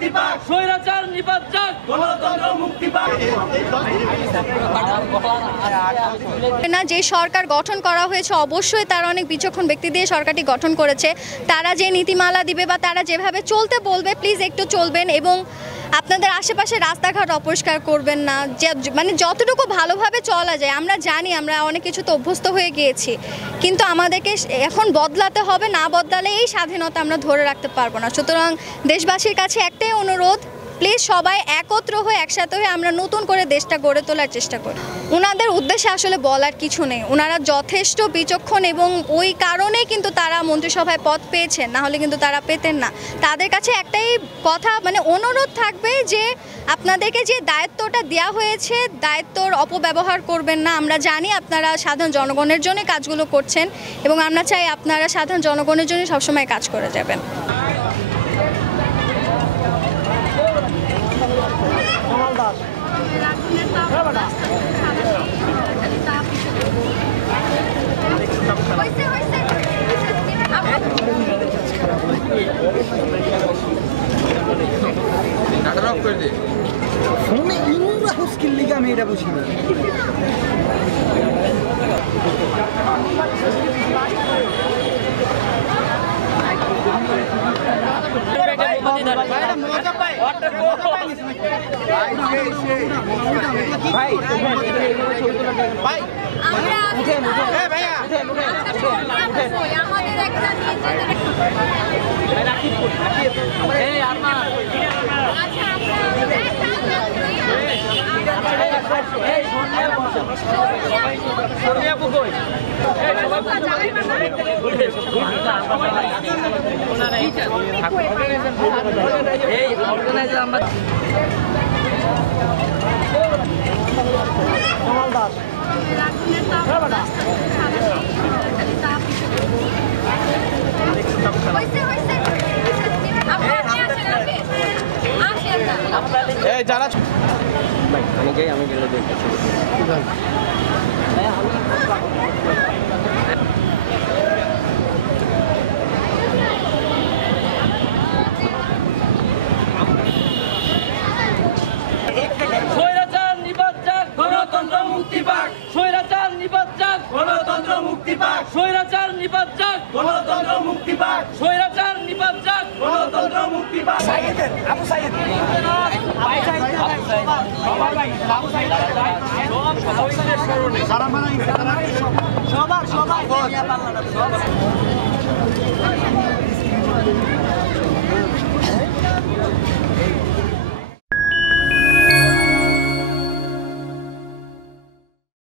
মুক্তি পাক, স্বৈরাচার নিপাত যাক, গণতন্ত্র মুক্তি পাক। না, যে সরকার গঠন করা হয়েছে অবশ্যই তারা অনেক বিচক্ষণ ব্যক্তি দিয়ে সরকারটি গঠন করেছে। তারা যে নীতিমালা দিবে বা তারা যেভাবে চলতে বলবে প্লিজ একটু চলবেন, এবং আপনাদের আশেপাশে রাস্তাঘাট অপরিষ্কার করবেন না। মানে যতটুকু ভালোভাবে চলা যায়, আমরা জানি আমরা অনেক কিছু তো অভ্যস্ত হয়ে গিয়েছি, কিন্তু আমাদেরকে এখন বদলাতে হবে। না বদলালে এই স্বাধীনতা আমরা ধরে রাখতে পারবো না। সুতরাং দেশবাসীর কাছে একটাই অনুরোধ, প্লিজ সবাই একত্র হয়ে একসাথে হয়ে আমরা নতুন করে দেশটা গড়ে তোলার চেষ্টা করি। ওনাদের উদ্দেশ্যে আসলে বলার কিছু নেই, ওনারা যথেষ্ট বিচক্ষণ এবং ওই কারণেই কিন্তু তারা মন্ত্রিসভায় পদ পেয়েছেন, না হলে কিন্তু তারা পেতেন না। তাদের কাছে একটাই কথা, মানে অনুরোধ থাকবে যে আপনাদেরকে যে দায়িত্বটা দেওয়া হয়েছে দায়িত্বর অপব্যবহার করবেন না। আমরা জানি আপনারা সাধারণ জনগণের জন্য কাজগুলো করছেন, এবং আমরা চাই আপনারা সাধারণ জনগণের জন্য সবসময় কাজ করে যাবেন। ফোনে ইমরা হুস্কিল লিগে আমি এটা বুঝি না। যারা আমি গেলে দেখতেছি স্বৈরাচার নিপাত যাক, গণতন্ত্র মুক্তি পাক, স্বৈরাচার নিপাত যাক, গণতন্ত্র মুক্তি পাক, স্বৈরাচার নিপাত যাক, গণতন্ত্র মুক্তি পাক, স্বৈরাচার নিপাত যাক, গণতন্ত্র মুক্তি পাক। আবু সাইদ সবার